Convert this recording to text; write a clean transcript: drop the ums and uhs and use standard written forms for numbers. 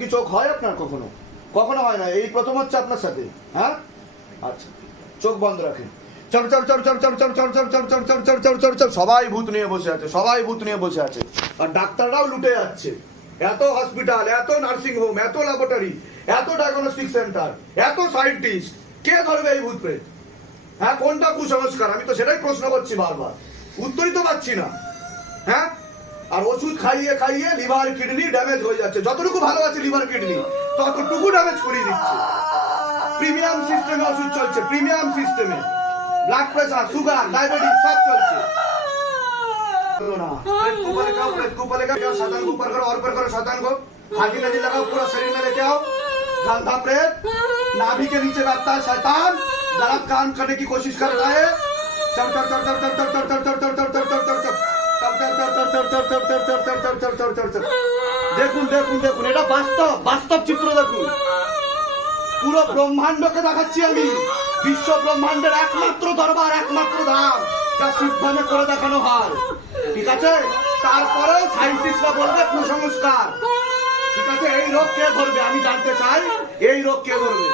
কি চোখ হয় আপনার কখনো? কখনো হয় না, এই প্রথম হচ্ছে আপনার সাথে। হ্যাঁ, আচ্ছা, চোখ বন্ধ রাখেন। সবাই ভূত নিয়ে বসে আছে, সবাই ভূত নিয়ে বসে আছে, আর ডাক্তাররাও লুটে যাচ্ছে। এত হসপিটাল, এত নার্সিং হোম, এত ল্যাবরেটরি, এত ডায়াগনস্টিক সেন্টার, এত সায়েন্টিস্ট, কে ধরবে এই ভূত প্রেত? হ্যাঁ, কোনটা কুসংস্কার? আমি তো সেটাই প্রশ্ন করছি বারবার, উত্তরই তো পাচ্ছি না। হ্যাঁ, আর ওষুধ খাইয়ে খাইয়ে লিভার কিডনি ড্যামেজ হয়ে যাচ্ছে। যতটুকু ভালো আছে লিভার কিডনি, ততটুকু ড্যামেজ করিয়ে দিচ্ছে। প্রিমিয়াম সিস্টেমে ওষুধ চলছে, প্রিমিয়াম সিস্টেমে ব্লাড প্রেসার, সুগার, ডায়াবেটিস সব চলছে। शैतान को ऊपर करो और ऊपर करो, शैतान को हाजी नदी लगाओ, पूरा शरीर में लेके आओ। गंधा प्रेत नाभि के नीचे बैठता है शैतान, गलत काम करने की कोशिश कर रहा है। দেখুন দেখুন দেখুন, এটা বাস্তব, বাস্তব চিত্র দেখুন। পুরো ব্রহ্মাণ্ডকে দেখাচ্ছি আমি, বিশ্ব ব্রহ্মাণ্ডের একমাত্র দরবার, একমাত্র ধাম, যা সিদ্ধান্ত করে দেখানো হয়। ঠিক আছে, তারপরেও সায়েন্টিস্টরা বলবে কুসংস্কার। ঠিক আছে, এই রোগ কে ধরবে? আমি জানতে চাই, এই রোগ কে ধরবে?